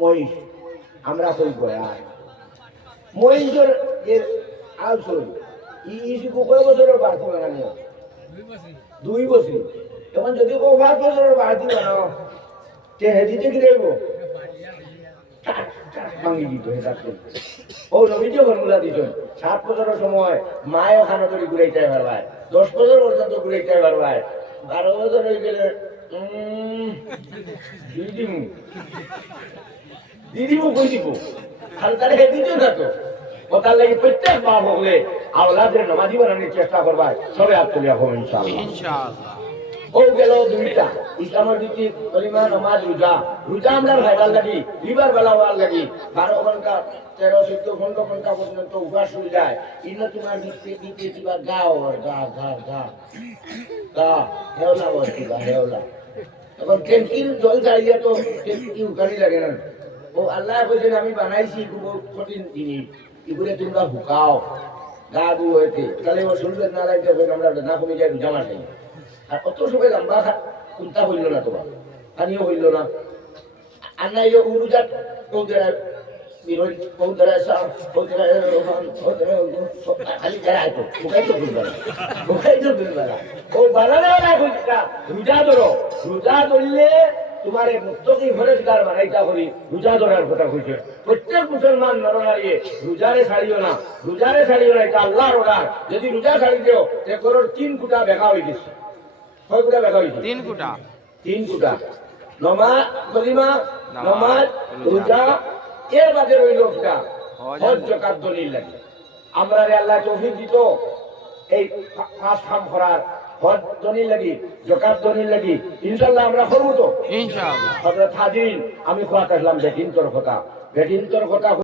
মহিষ আমরা কই গয়া মহিষের এর আলসল ইসিকু কয় বছরের বাড়তি বানানো 2 বছর এখন যদি কেউ 5 বছরের বাড়তি বানাও তে হেদিতে কি দেব ভাঙি দিত হেদাতে ও নবীজি ফর্মুলা দিতেন 7 বছরের সময় মায় ওখানে করে ঘুরাইতে পারবাই 10 বছর পর্যন্ত ঘুরাইতে পারবাই 12 বছর হয়ে গেলে দিদিমু কই দিব আর তারে হেদিতে না তো ওটার লাগি প্রত্যেক মা বলে আওলাদের নামাজি বানানোর চেষ্টা করবা সবে হাত তুলে হবে ইনশাআল্লাহ ও গেল দুইটা ইসলামের ভিত্তি কলিমা নামাজ রোজা রোজা আমরা ভাইবার লাগি লিবার বেলা হওয়ার লাগি 12 ঘন্টা 13-14 ঘন্টা পর্যন্ত উপবাস হয়ে যায় ইন্না তোমার দিতে দিবা গাও গা গা গা গা হেওলা বলতিবা হেওলা তখন ট্যাঙ্কির জল চালিয়ে তো ট্যাঙ্কি উকানি লাগে না ও আল্লাহ কইছেন আমি বানাইছি খুব কঠিন জিনিস এগুলো তোমরা হুকাও গা দু হইতে তাহলে ও শুনবেন না লাগবে আমরা না কমে যায় রোজা মাসে আর অত সময় লম্বা চিন্তা হইল না তোমার পানিও হইল না আর নাই উরুজাত কৌদেরা বিরোধ কৌদেরা সাপ কৌদেরা খালি যারা আইতো ওখাই তো বিলবেলা ও বানালে না কইটা রোজা ধরো রোজা ধরলে তোমার মুক্তকি ফরেজগার বানাইতা করি রোজা ধরার কথা কইছে প্রত্যেক মুসলমান নরনারী রোজারে ছাড়িও না এটা আল্লাহর অর্ডার যদি রোজা ছাড়ি দিও তে করোর 3 কোটা বেকা হয়ে গেছে কয় কোটা বেকা হইছে 3 কোটা নামাজ কলিমা নামাজ রোজা এর বাদে রইল একটা হজ যাকাত দলিল লাগে আমরা রে আল্লাহ তৌফিক দিত এই 5 কাম করার হজ দলিল লাগি যাকাত দলিল লাগি ইনশাআল্লাহ আমরা করব তো ইনশাআল্লাহ হযরত হাজির আমি কথা আসলাম বেটিন তোর কথা